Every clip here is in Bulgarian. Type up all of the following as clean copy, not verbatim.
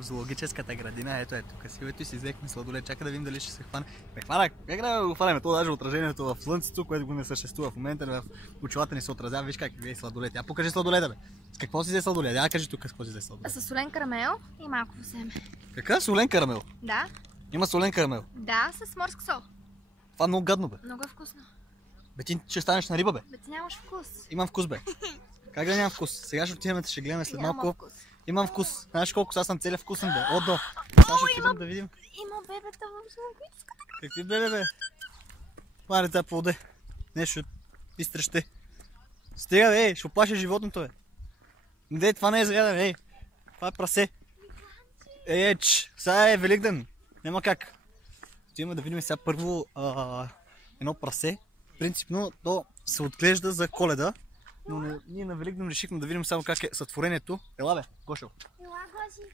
в зоологическата градина. Ето тук си. Ето си взехме сладолед. Чакай да видим дали ще се хване. Хвана, как да го хванем? То даже отражението в слънцето, което го не съществува в момента, в очилата ни се отразява. Виж как е сладолед. Я покажи сладоледа, бе. С какво си взе сладолед? Я кажи тук с какво си взе сладолед. С солен карамел и малко семе. Какъв солен карамел? Да. Има солен карамел? Да, с морска сол. Това е много гадно, бе. Много е вкусно. Бе, ти ще станеш на риба, бе. Бе, ти нямаш вкус. Имам вкус, бе. Как да нямам вкус? Сега ще отидем, ще гледаме след малко. Имам вкус. Знаеш колко сега съм целия вкусен, бе. Отдо. Сега ще отидем да видим. Има бебета в зоологическата. Какви бебе, бе? Маре тази плоде. Нещо изтрещи. Стига, бе, ще оплаша животното, бе. Де, това не е за ядене, ей. Това е прасе. Сега е Великден. Няма как. Отиваме да видим сега първо едно прасе. Принципно то се отглежда за Коледа. Но ние на Великден решихме да видим само как е сътворението. Ела, бе, Гошо. Ела, Гоши.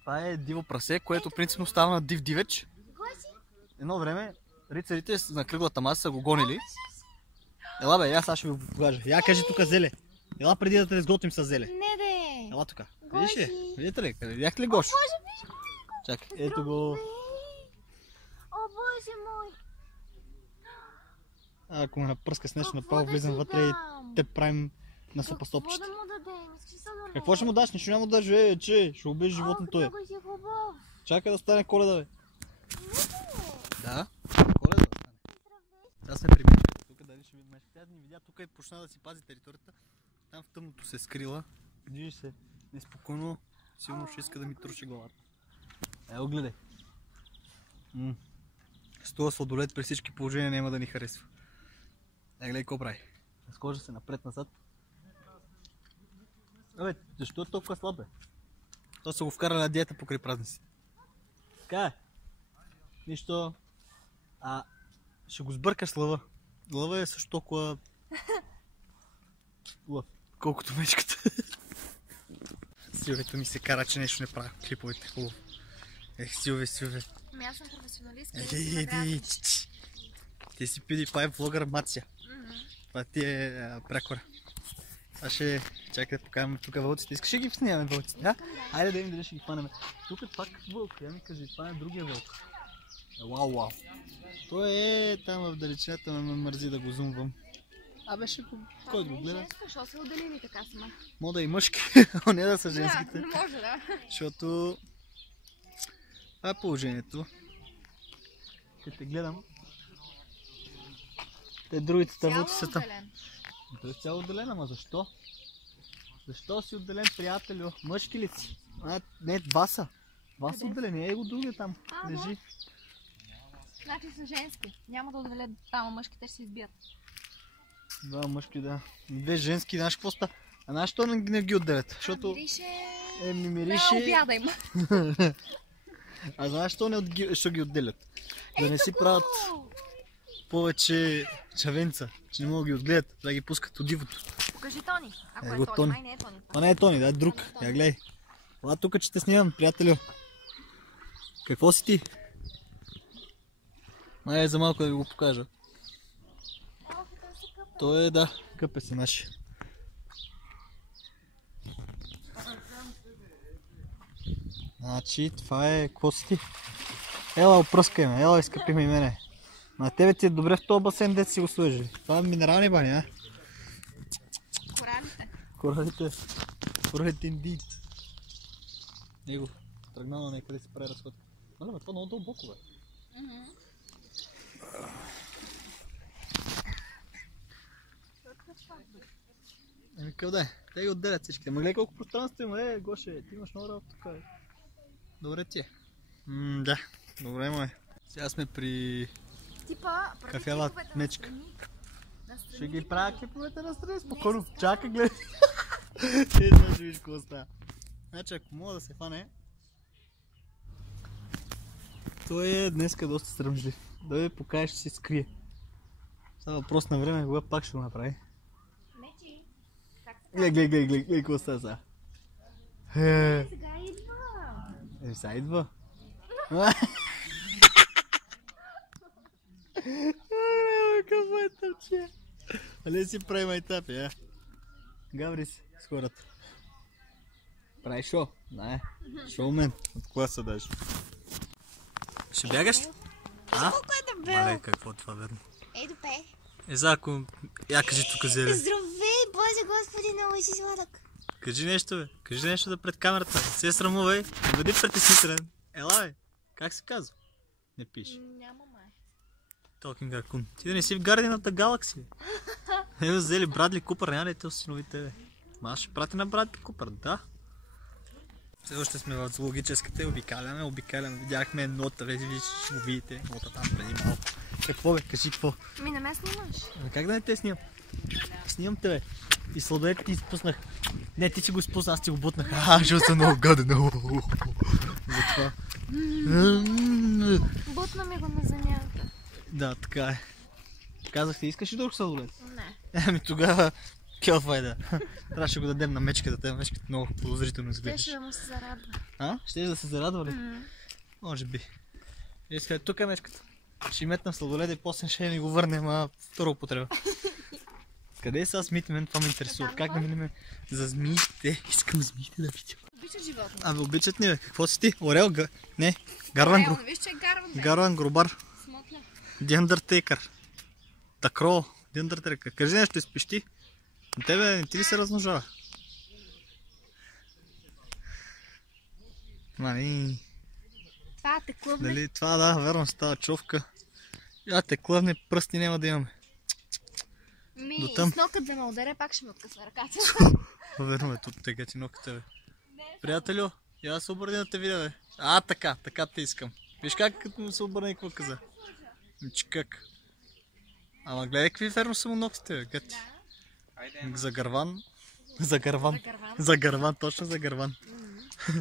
Това е диво прасе, което принципно става на див дивеч. Гоши. Едно време рицарите на кръглата маса са го гонили. Ела, бе, аз ще ви го покажа. Я кажи тук зеле. Ела преди да те изготвим с зеле. Не, де. Ела тук. Видиш ли? Видите ли? Видяхте ли Гошо? Чакай, ето го. О, Боже мой. Ако ме напръска с нещо, направо влизам вътре и те правим на супа-стопчета. Какво да му дадем? Искаш да Какво ще му даш? Нищо няма да дадеш, че ще убиеш животното е. Много си хубав. Чакай да стане Коледа, бе. Да, Коледа да стане. Сега сме при мечката тук, дали ще видим мечката. Тя ни видя тук и почна да си пази територията. Там в тъмното се скрила. Виждаш се неспокойно. Сигурно ще иска да ми труши главата. Ево, гледай. С това сладолед при всички положения няма да ни харесва. Гледай какво прави. Разхожда се напред-назад. Абе, защо е толкова слаб, бе? То са го вкарали на диета покрай празници. Така е. Нищо. Ще го сбъркаш с лъва. Лъва е също толкова лъв, колкото мечката. Силвето ми се кара, че нещо не правя клиповете хубаво. Силве. Ами аз съм професионалист. Ти си PewDiePie влогър Мация. Това ти е прякора. Аз ще чакай да покажем тук вълците. Искаш да ги снимаме вълците, да? Хайде да видим дали ще ги хванем. Тук това какъв вълк? Я ми кажи, това е другия вълк. Вау. Той е там в далечината, ме мързи да го зумвам. Беше кой го гледа? Женско, защо са отделили така сама? Мога да и мъжки, а не да са женските. Да, не може, да. Защото това е положението. Като те гледам. Те другите тървуци са там. Той е цяло отделен, ама защо? Защо си отделен, приятелю? Мъжки ли си? Не, два са. Два са отделени, го другия там. Лежи. Значи са женски. Няма да отделят там, мъжките ще се избият. Два мъжки, да. Две женски, знаеш какво ста? А знаеш що не ги отделят? Защото... Мирише... Да, обяда им. А знаеш що ще ги отделят? Да не си правят повече чавенца, че не могат да ги отгледат, да ги пускат от дивото. Покажи Тони. Ако е Тони, май не е Тони. Това не е Тони, да е друг. Я гледай. Ела тук, че те снимам, приятелю. Какво си ти? Май за малко да ви го покажа. Той е, да, къпе се наши. Значи, това е... Какво си ти? Ела, опръскай ме, ела, изкъпи ме и мене. На тебе ти е добре в този басейн, дете си го сложили. Това е минерални бани, а? Коралите. Коралите инди. Него, тръгнало някъде си прави разходка. Това е много дълбоко, бе. Какъв да е? Те ги отделят всичките. Ма гледай колко пространство има, Гоше, ти имаш много работа тук. Добре ти е. Да, добре му е. Сега сме при кафява мечка. Ще ги правя клиповете настрани, спокойно. Чакай, гледай. Сега ще виж какво става. Значи ако мога да се хване, той е днеска доста срамжлив. Да ви покажеш, че се скрие. Става въпрос на време, кога пак ще го направи. Гледай, какво става сега. Сега идва. Сега идва. Какво е тъпче? Але си прави майтапи, Гаври си с хората. прави шоу. Не, шоумен. От класа даже. Ще бягаш? А? Колко е дебел? Мале, какво това верно? Ей, допе. Ако... Я кажи тук, Зеле. Здравей, Боже Господи, много си сладък. Кажи нещо, бе. Кажи нещо да пред камерата. Не се срамувай. Не бъди притеснителен. Ела, бе. Как се казва? Не пише. Няма май. Talking Raccoon. Ти да не си в Guardian of the Galaxy. Ева взели Брадли Купър, няма да те осиновите, бе. Ма аз ще прати на Брадли Купър, да. Все още сме в зоологическата и обикаляме. Видяхме еднота, вече ще го видите. Еднота там преди малко. Какво, бе? Кажи какво. Ми на мен снимаш. Как да не те снимам? Снимам те, бе. И сладолет ти изпуснах. Не, ти си го изпусна, аз ти го бутнах. Защото съм много гаден. Затова. Бутна ми го на земята. Да, така е. Казахте, искаш ли друг сладолет? Не. Ами тогава, келфай да. Трябваше го дадем на мечката, те мечката много подозрително изглеждаш. Щеше да му се зарадва. А? Щеш да се зарадва ли? Може би. Иска, тук е мечката. Ще метнем сладоледа и после ще ни го върнем, втора употреба. Къде е сега змиите? Мен това ме интересува. Как да минем за змиите? Искам змиите да видя. Обичаш животни. Абе, обичат ни, бе. Какво си ти? Орел? Не. Гарван Гру... Виж, че е гарван, бе. Гарван Грубар. Смотля. Диандъртейкър. Такро. Диандъртейкър. Кажи нещо, спиш ти? На тебе не ти ли се размножава? Мани. Това те клъвне. Дали това, да, верно става човка. Я те клъвне, пръсти няма да имаме. Ми, там. с нокът да ме ударя, пак ще ме откъсна ръката. Верно е, тут тега ти ноката, бе. Приятелю, я се обърни да те видя, бе. Така те искам. Виж как като му се обърне и какво каза? Че как? Ама гледай какви верно са му ногтите, бе, гати. За гърван. За гърван, точно за гърван.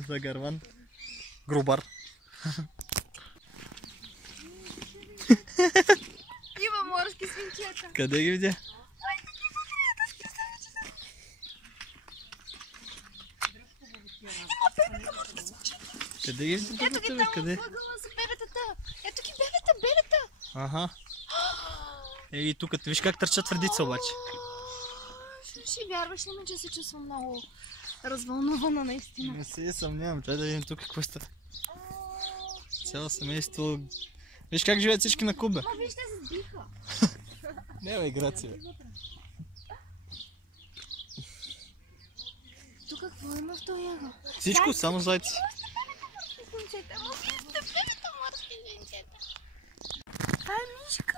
За гърван. Грубар. Има морски свинчета. Къде ги видя? Къде ги видя? Ето ги там Къде? въгъла са бебетата. Ето ги бебета. Аха. И тук, виж как търчат вредица обаче. Ще вярваш ли ми, че се чувствам много развълнувана наистина? Не се съмнявам, чай да видим тук какво става. Цяло семейство. Виж как живеят всички на Куба. Ма виж, те се сбиха. Не бе, играци, бе. Тук какво има в този ъгъл? Всичко, само зайци. Това е мишка.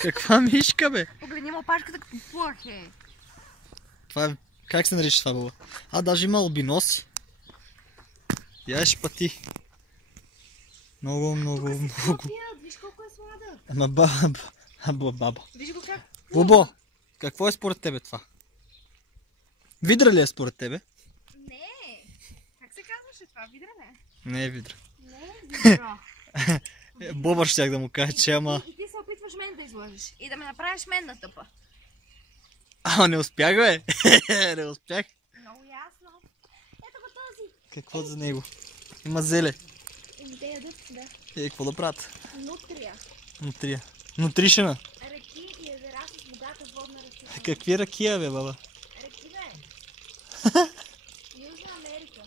Каква мишка, бе? Погледни му опашката като плъхе. Това е... Как се нарича това, баба? Даже има албиноси. Я ще пъти. Много. Виж колко е сладък. Ама баба. Виж го как. Бобо, какво е според тебе това? Видра ли е според тебе? Не. Как се казваше това? Видра ли? Не е видра. Не е видра. Бобър щях да му кажа, че ама... И ти се опитваш мен да излъжеш. И да ме направиш мен на тъпа. Ама не успях, бе. Не успях. Много ясно. Ето го този. Какво за него? Има зеле. И те ядат, да. Какво да правят? Нутрия. Нутришена. Реки и езера с богата водна растителност. Какви ракия, бе, баба? Реки, бе. Южна Америка.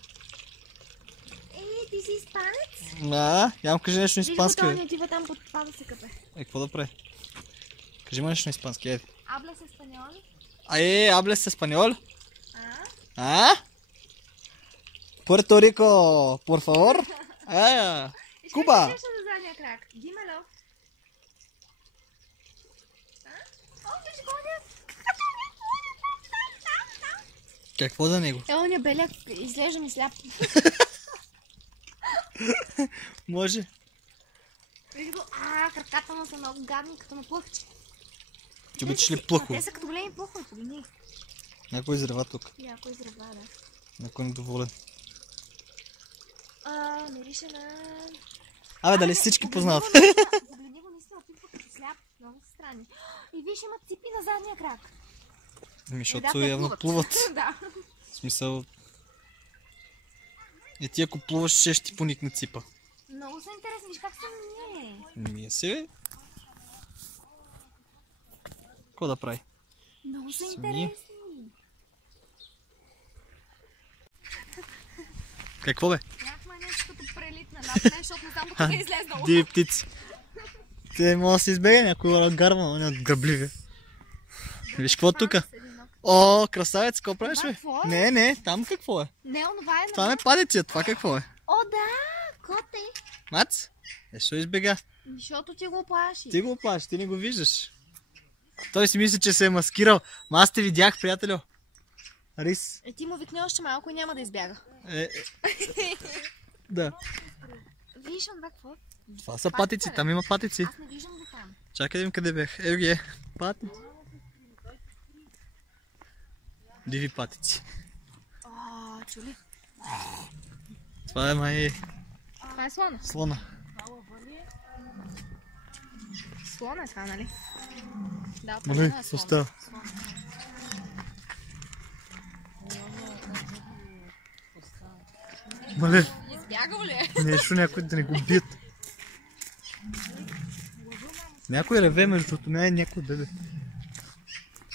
Ти си испанец? Я му кажи нещо на испански, Виж го, бе. той не отива там под това да се къпе. Какво да прави? Кажи му нещо на испански, еди. Hablas español? Hables español? А? Puerto Rico, por favor. Cuba. Искаш да задния крак? Димело. О, виж го, Какво за него? оня беляк изглежда ми сляп. Може. Виж го, краката му са много гадни, като на плъхче. Ти обичаш ли плъхове? Те са като големи плъхове, погледни. Някой изрева тук. Някой изрева, да. Някой недоволен. Мирише Дали на... всички познават? Погледни го, наистина опитва като сляп. Много са странни. И виж, има ципи на задния крак. Защото явно плуват. Да. В смисъл... И ти ако плуваш, ще ти поникне ципа. Много са интересни, виж как са ние. Мия си, бе. Какво да прави? Много са Сами. интересни. Какво бе? Някаква нещо като прелитна над мен, защото не знам откъде е излезнало. Диви птици. Те може да се избега някой гарма, но не от грабливи. Виж какво тук? О, красавец, какво правиш бе? Това какво е? Не, там какво е? Не, онова е Това на... ме падеция, това какво е? О, да! Коте! Мац? Що избега? Защото ти го плаши. Ти го плашиш, ти не го виждаш. Той си мисли, че се е маскирал. Ма аз те видях, приятелю. Рис. Ти му викне още малко и няма да избяга. Да. Виж онова какво? Това са патици, там има патици. Аз не виждам го там. Чакай да видим къде бях. Ето ги е. Патици. Диви патици. О, чули? Това е май Това е слона. слона. Слона е това, нали? Да, Мале, определено е какво слон. става? Мале, Избягал ли е? нещо някой да не го бият. Някой реве, между другото, не е някой бебе.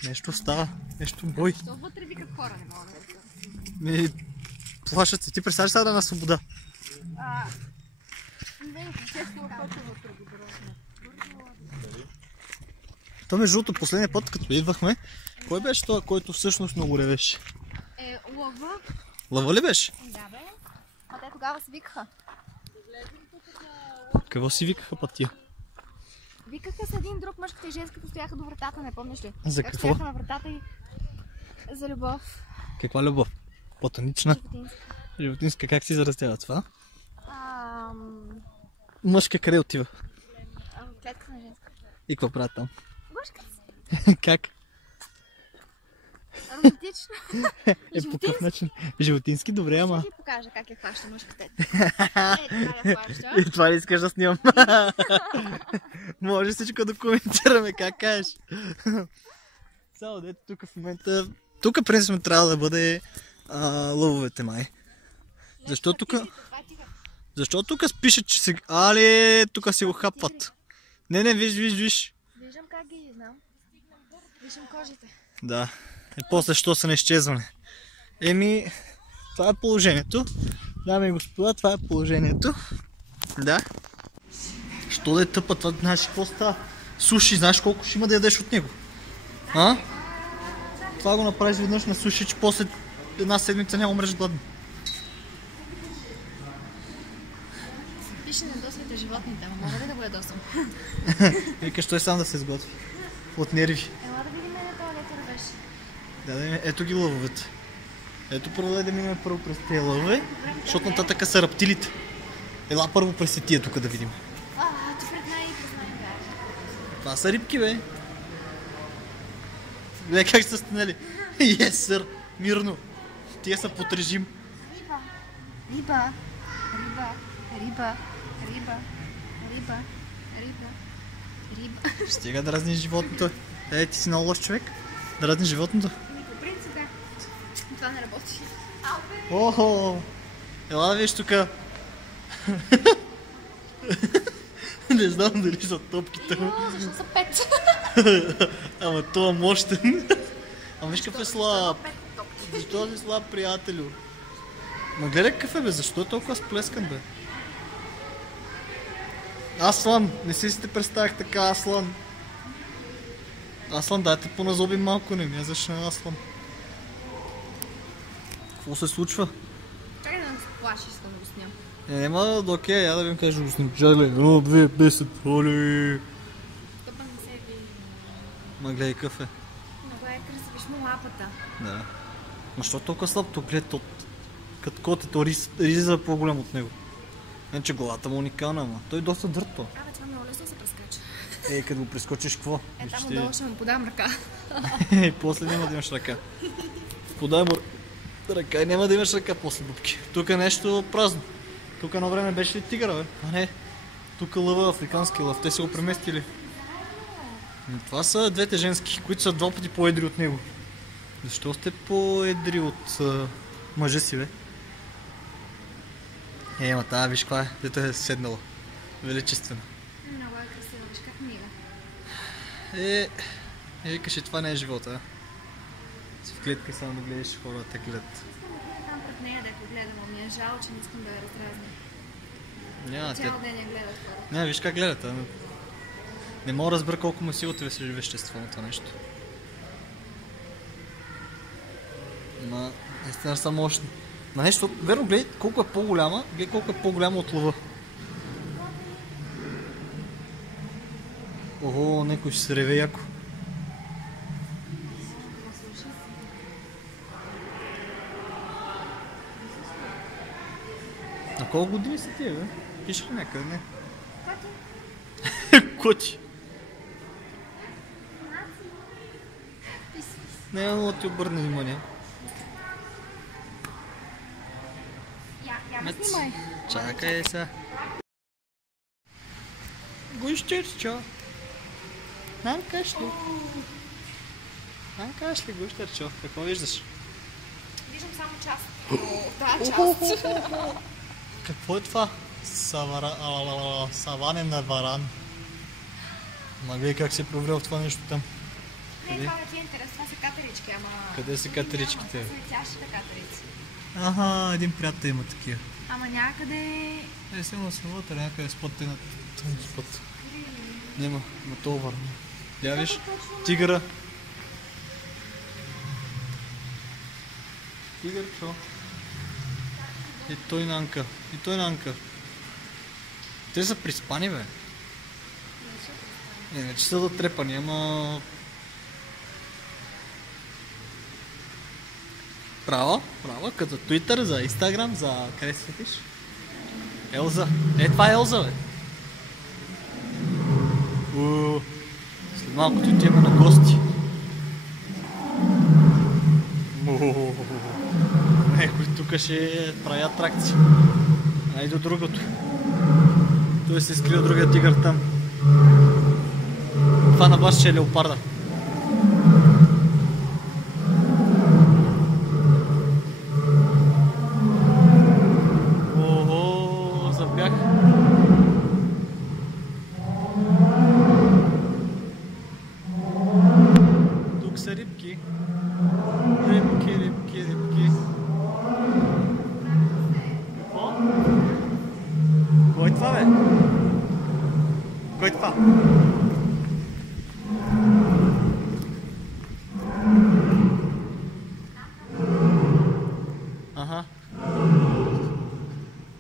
Нещо става, нещо бой. То вътре викат хора, не мога да разбера. Ми, плашат се. Ти представяш сега да на свобода. Не, честно, вътре го дръжна. То между другото, последния път, като идвахме, кой беше това, който всъщност много ревеше? Лъва. Лъва ли беше? Да, бе. А те тогава се викаха. Какво си викаха път тия? Викаха с един друг, мъжката и женската стояха до вратата, не помниш ли? За Как какво? стояха на вратата и за любов. Каква любов? Платонична? Животинска. Животинска, как си заразява това? Мъжка къде отива? Клетката на женска. И какво правят там? Гушката си. Как? Романтично. По какъв начин? Животински, добре, ама. Ще ти покажа как я хваща мъжката. Това я хваща. И това ли искаш да снимам? Може всичко да коментираме, как кажеш. Само дето тук в момента... Тук принципно трябва да бъде лъвовете май. Защо тук пише, че се... Але, тук си го хапват. Не, виж. Виждам как ги знам. Виждам кожите. Да. И после, що са на изчезване. Еми, това е положението. Дами и господа, това е положението. Да. Що да е тъпа, това знаеш какво става? Суши, знаеш колко ще има да ядеш от него? А? Това го направиш веднъж на суши, че после една седмица няма умреш гладно. Пише недосвите животните, ама мога ли да го ядосам? Викаш той сам да се сготви. От нерви. Ела да видим на туалета да беше. Да, ето ги лъвовете. Ето първо да минем първо през тези лъвове, защото нататък са рептилите. Ела първо през тия тук да видим. Ти признай. Това са рибки, бе. Гледай как са станали. Yes, sir. Мирно. Тия са под режим. Риба. Стига да разниш животното. Ей, ти си много лош човек. Да разниш животното. По принцип, да. Това не работи. Охо! Ела да виж тука. Не знам дали са топките. Защо са 5? Ама това е мощен. Ама виж какъв е слаб. Защо си слаб, приятелю? Ма гледай какъв е, бе. Защо е толкова сплескан, бе? Аслан, не си те представях така, Аслан. Аслан, дайте поназобим малко, не ми я зашна Аслан. Какво се случва? Чакай да ме се плашиш, да го сням. Нема да окей, я да ви им кажа, го снимам. Чакай, 1, 2, 10, оли. Тъпа не се ви. Ма гледай какъв е. Много е красив, виж му лапата. Да. Ма що толкова слаб, то гледай, като котето риза е по-голям от него. Иначе главата му уникална, ама той е доста дърто. Абе, това много лесно се прескача. Като го прескочиш, какво? Там отдолу ще му подам ръка. После няма да имаш ръка. Подай му ръка и няма да имаш ръка после бубки. Тук е нещо празно. Тук едно време беше ли тигъра, бе? А не. Тук лъва, африкански лъв. Те са го преместили. Това са двете женски, които са 2 пъти по-едри от него. Защо сте по-едри от мъжа си, бе? Ема тая, виж каква е, дето е седнала. Величествена. Много е красива, виж как мига. Викаш и това не е живота, а? Си в клетка само да гледаш хората гледат. Там пред нея, дето гледам, а ми е жал, че не искам да я раздразня. Няма, Цял ден я гледат хора. Не, виж как гледате. Не мога да разбера колко му е силата ви вещество на това нещо. Ма, наистина са мощни. На нещо, верно, гледай колко е по-голяма, гледай колко е по-голяма от лъва. Ого, някой ще се реве яко. На колко години са тия, бе? Пише ли някъде, не? Коти? Не, но ти обърне внимание. Я ме снимай. Чакай сега. Гущерчо. Нанкаш ли? Нанкаш ли, гущерчо? Какво виждаш? Виждам само част. Да, част. Какво е това? Саванен на варан. Ма гледай как се е проврял това нещо там. Не, това не ти е интерес, това са катерички, ама... Къде са катеричките? Това са летящите катерици. Аха, един приятел има такива. Ама някъде... Силно се вътре, някъде спот те на този спот. Нема, на това върна. Я виж, тигъра. Тигър, чо? И той нанка, и той нанка. Те са приспани, бе. Не, вече са дотрепани, ама... Право, като Twitter, за Instagram, за... Къде се сетиш? Елза. Това е Елза, бе. След малко ти отиваме на гости. Някой тук ще прави атракции. Айде до другото. Той се скрил другия тигър там. Това на баш ще е леопарда. Ого, забях. Тук са рибки. Рибки. Какво? Кой е това, бе? Кой е това? Аха.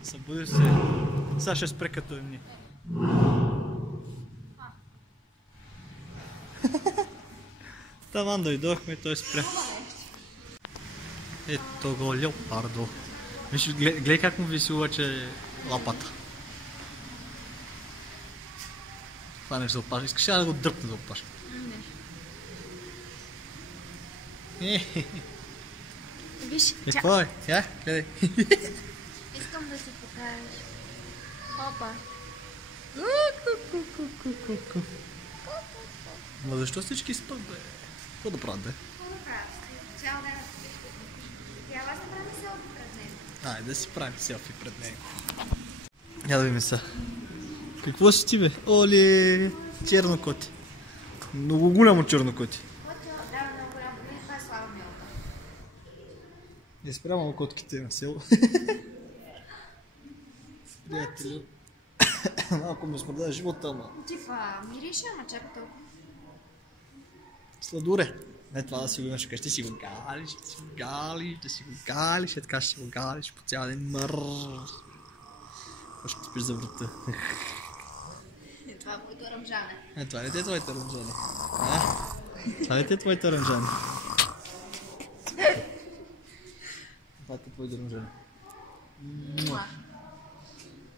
Събуди се. Сега ще спре като емни. Таман дойдохме, той спря. Ето го леопардо. Виж, гледай как му виси обаче лапата. Това нещо да опаш. Искаш да го дръпне да опаш. Виж, Какво е? Я, гледай. искам да си покажеш. Опа. Ма защо всички спят, бе? Какво да правят, бе? Цял ден. Трябва да правим селфи пред него. Айде да си правим селфи пред него. Я да видим сега. Какво си ти, бе? Оле, чернокоти. Много голямо чернокоти. Да, много голямо. Това е слава милка. Не спрямо котките на село. Приятели. Малко ми смърда живота, ама. Тифа, мирише, ама чакай толкова. Сладуре. Не това да си го имаш, ще си го галиш, ще така ще си го галиш по цял ден. Мъррррр. Ще спиш за врата. Това е моето ръмжане. Това ли те е твоите ръмжани? Това ли те е твоите ръмжани? Това е твоите ръмжани.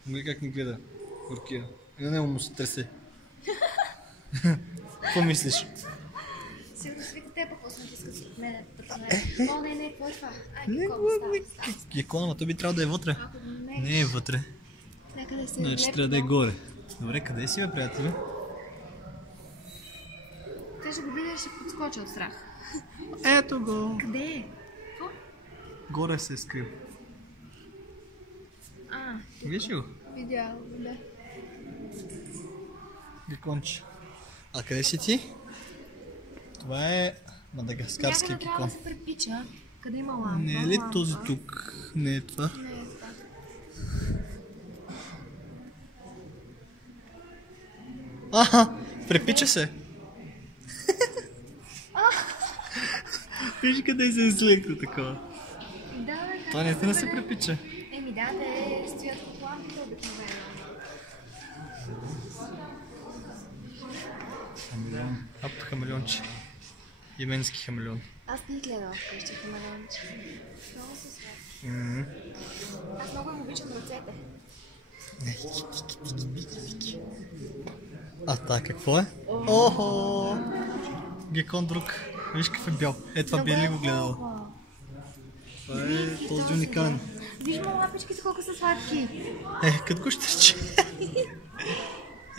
Гледай как ни гледа, горкия. И на него му се тресе. Какво мислиш? Сигурно си вика те по-късно ти искат от мене. О, не, какво е това? Гекона, но той би трябвало да е вътре. Не е вътре. Някъде се Значи трябва да е горе. Добре, къде си, бе, приятели? Те ще го видя, ще подскоча от страх. Ето го! Къде е? Какво? Горе се е скрил. Виж ли го? Видяла, да. Геконче. А къде си ти? Това е мадагаскарски Някъде трябва гекон. да се препича, Къде има лампа? Не е ли този тук? Не е това. Не е това. Аха, препича се. Виж къде се излекна такова. Да, Това не се препича. Еми да, те стоят в лампите обикновено. Хамелеон. Апто хамелеонче. Йеменски хамелеон. Аз не гледала вкъщи хамелеонче. Много се сладки. Аз много им обичам ръцете. А това какво е? Охо! Гекон друг. Виж какъв е бял. Е, това би ли го гледала? Това е този уникален. Виж му лапичките колко са сладки. Е, като го щърче.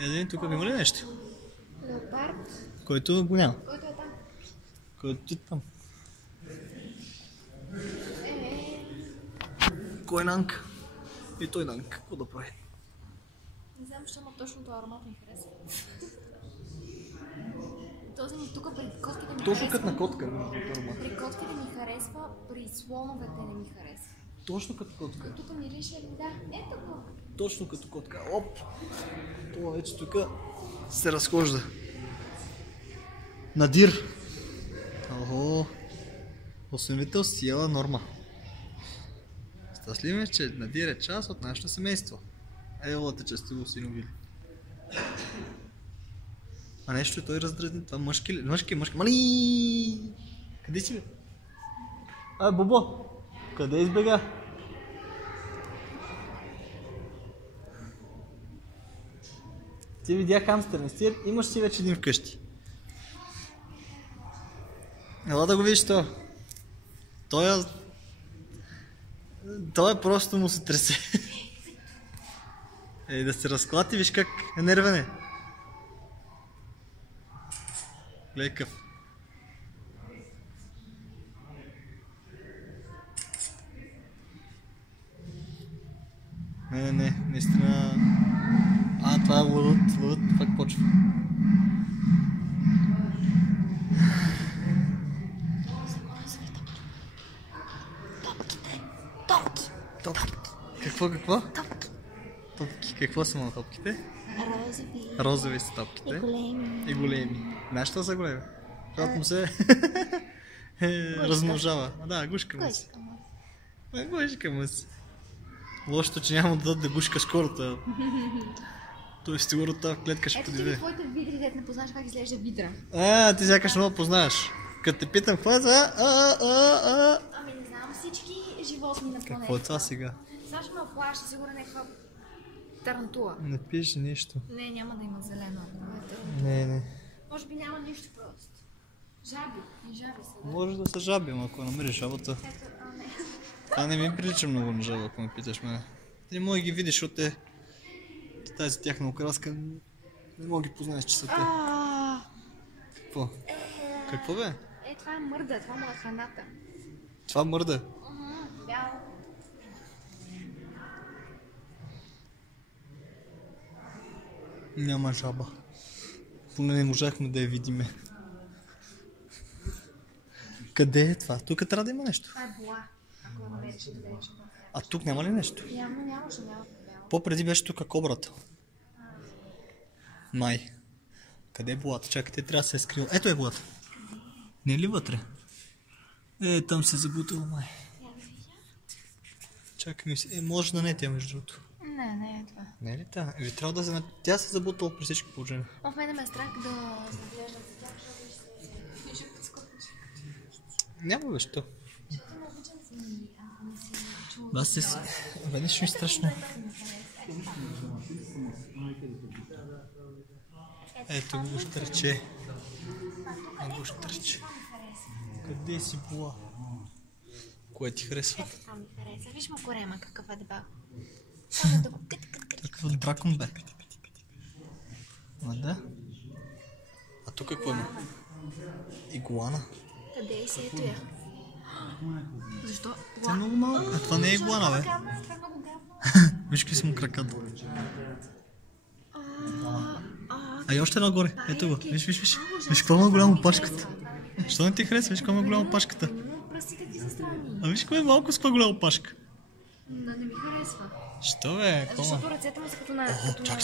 Един тук има ли нещо? Леопард. Който го няма. Който е там. Който е там. Кой е Нанк? И той Нанк. Какво да прави? Не знам, защо има точно този аромат ми харесва. Този ми тук при котките ми Точно харесва. като на котка. При котките ми харесва, при слоновете не ми харесва. Точно като котка. Тук мирише, да, ето го. Точно като котка. Оп! Това вече тук се разхожда. Надир. Охо. Осиновител Сиела Норма. Щастливе, че Надир е част от нашето семейство. Еволата, че сте го осиновили. А нещо той раздразни. Това мъжки ли? Мъжки. Мали! Къде си бе? Бобо! Къде избега? Ти видя хамстер, не си? Имаш си вече един вкъщи. Ела да го видиш то. Той просто му се тресе. Ей, да се разклати, виж как е нервен е. Гледай къв. Не, наистина... това е лъвът, пак почва. Топки. Какво? Топки. Какво са на топките? Розови. Розови са топките. И големи. Знаеш що са големи? Защото му се размножава. Да, гушка му се. Гушка му се. Лошото, че няма да дадат да гушкаш хората. Той сигурно тази клетка ще подиве. Ето твоите видри, дет не познаш как изглежда видра. Ти сякаш много познаеш. Като те питам какво е това? Ами не знам всички животни на планета. Какво е това сега? Сега ще ме оплаши, сигурно някаква тарантула. Не пише нищо. Не, няма да има зелено. Не. Може би няма нищо просто. Жаби. И жаби са. Може да са жаби, но ако намериш жабата. Ето, не. Това не ми прилича много на жаба, ако ме питаш мене. Ти не мога да ги видиш, защото тази тяхна окраска не мога да ги познаеш, че са те. Какво? Какво бе? Това е мърда, това му е храната. Това мърда. Бяло. Няма жаба. Поне не можахме да я видиме. Къде е това? Тук трябва да има нещо. Това е бола. Ако намериш да дадеш. А тук няма ли нещо? Явно нямаше бяло. По-преди беше тук кобрата. Май. Къде е болата? Чакайте, трябва да се е скрила. Ето е болата. Не е ли вътре? Там се е забутала, май. Чакай ми се. Може да не е тя, между другото. Не е това. Не е ли тя? Или трябва да се... Тя се е забутала при всички положения. В мене ме е страх да заглеждам за тях, защото ще подскопиш. Няма беше то. Защото не обичам си, ако не си чул. Бас се си... Веднъж ми страшно. Ето го щърче. Го щърче. Къде си була? Кое ти харесва? Ето това ми хареса. Виж му корема какъв е дебал. Такъв от дракон бе. Да. А тук какво има? Игуана. Къде си? Ето я. Защо? Това е много малко. А това не е игуана, бе. Това е много гадно. Виж какви са му краката. А и още едно горе. Ето го. Виж. Виж какво има голямо пашката. Що не ти харесва? Виж какво има голямо пашката. пръстите ти са странни. А виж кой е малко с по-голяма пашка. Не ми харесва. Що бе? Защото ръцете му са като на... Чак.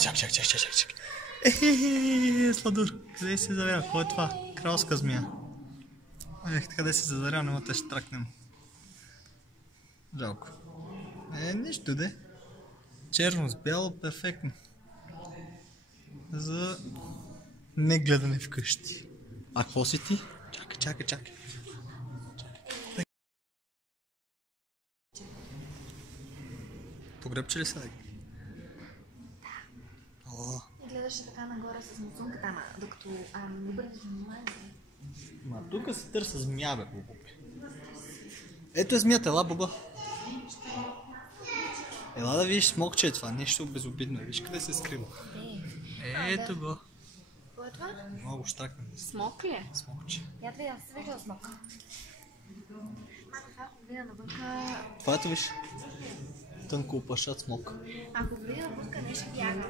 Сладур, къде се завява? Кой е това? Кралска змия. Така да се заваря, но те ще тракнем. Жалко. Нищо де. Черно с бяло, перфектно. За не гледане вкъщи. А какво си ти? Чакай. Погребче ли се? О. И гледаше така нагоре с муцунката, ама докато не обърнеш внимание. Ма тук се търса змия, бе, Бубо. Ето е змията, ела, Буба. Ела да видиш смокче е това, нещо безобидно. Виж къде се скрива. Ето го. Какво е това? Много щракнем. Смок ли е? Смокче. Я да видя, аз се виждала смок. Това ако видя навънка... Това ето виж. Тънко опашат смок. Ако видя навънка, не ще бяга.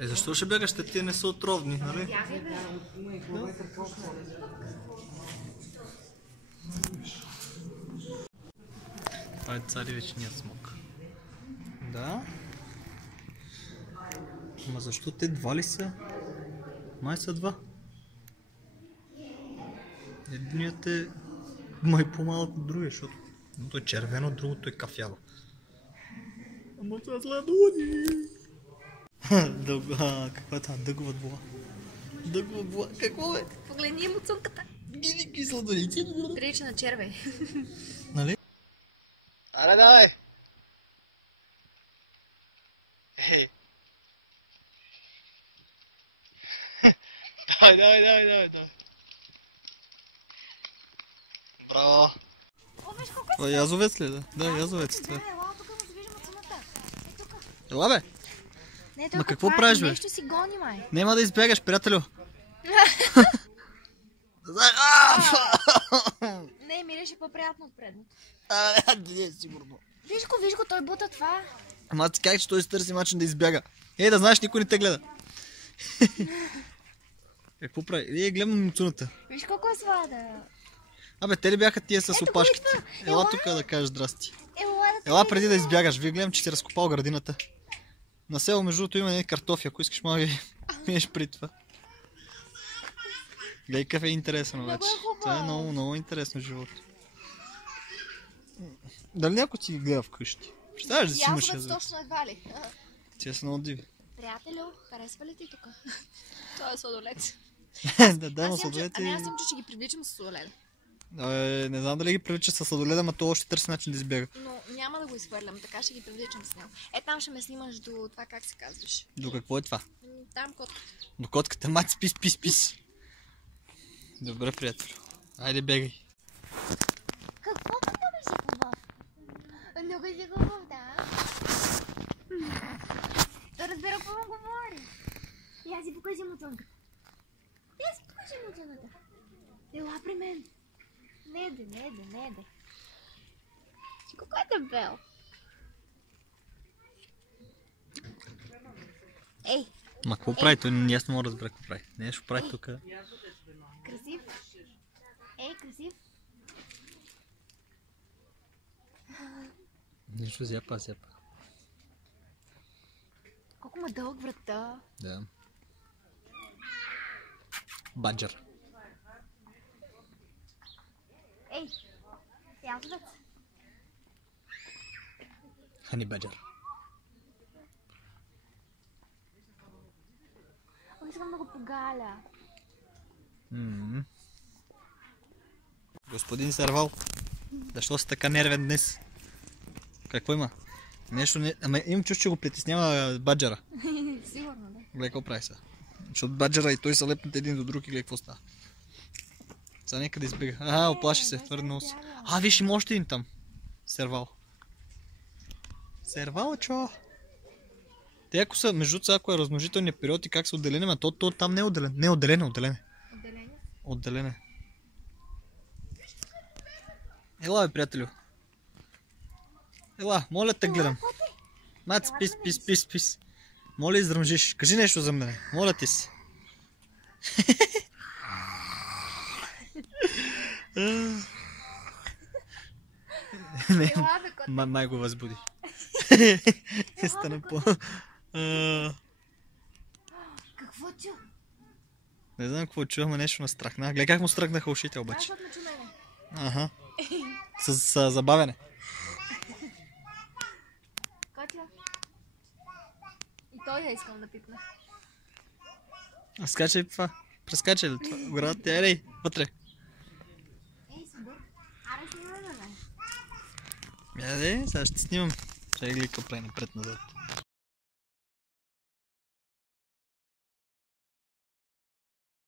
Защо ще бягаш? Те тия не са отровни, нали? Бягай, бе. Това е царевичният смок. Да. Ама защо те два ли са? Май са два. Единият е май по-малък от другия, защото едното е червено, другото е кафяво. Ама това сладуни! Каква е това? Дъгова була. Дъгова була. Какво бе? Погледни муцунката. Ги сладуници. Прилича на червей. Нали? Аре, давай! Ей! Давай! Браво! О, виж колко Това е язовец ли? Да, язовец това. ела, тук му завижда муцуната. Е, тук. Ела бе! Не, Ма какво правиш, бе? Нещо си гони, май. Няма да избягаш, приятелю! Не, миреше по-приятно от предното. Не, сигурно. Виж го, той бута това. Ама ти как, че той се търси начин да избяга? Ей, да знаеш, никой не те гледа. Какво прави? Гледам муцуната. Виж колко е слада. Абе, те ли бяха тия с Ето го опашките? идва. Ела тук да кажеш здрасти. Да Ела преди да избягаш. Вие гледам, че си разкопал градината. На село, между другото, има картофи. Ако искаш, мога ги миеш при това. Гледай какъв е интересен вече. Това е много интересно живот. Дали някой ти ги гледа вкъщи? Представяш да си имаш язовец точно едва ли. Тия са много диви. Приятелю, харесва ли ти тук? Той е сладолет. Да, но сладолет аз съм, че ще ги привличам с сладолет. Не знам дали ги привлича с сладоледа, ама то още търси начин да избяга. Но няма да го изхвърлям, така ще ги привличам с него. Там ще ме снимаш до това, как се казваш. До какво е това? Там котката. До котката, мать, спис. Добре, приятелю. Айде, бегай. Какво много си хубав? Много си хубав, да. Той разбира какво му говори. И аз си покажи муцунката. Ела при мен. Не де. Ти колко е дебел. Ей. Ма какво прави? Той аз не мога да разбера какво прави. Нещо прави тук. Красив. Красив. Нищо зяпа. Колко му дълъг врата. Да. Баджър. Язовец. Хани баджър. Искам да го погаля. Господин Сервал, защо си така нервен днес? Какво има? Нещо не... Ама им чуш, че го притеснява баджара. Сигурно, да. Гледай какво прави сега. Защото баджара и той са лепнат един до друг и гледай какво става. Сега нека да избега. Оплаши се, твърде много си. Виж, има още един там. Сервал. Сервал, чо? Те ако са, между сега, ако е размножителният период и как са отделени, а то там не е отделен. Не, отделен. Отделене. Ела, бе, приятелю. Ела, моля те гледам. Мат, спис. Моля, издръмжиш. Кажи нещо за мене. Моля ти си. Не, Ела, бе, коте. май го възбуди. Стана по... Какво чу? Не знам какво чух, ама нещо ме страхна. Гледай как му стръгнаха ушите обаче. Защото ме чу мене. Аха. С забавяне. Котя. И той я искам да пипне. А скача ли това? Прескача ли това? Гората тя елей, вътре. Ей, субър. Аре, снимаме, бе. Сега ще снимам. Ще глика прави напред-назад.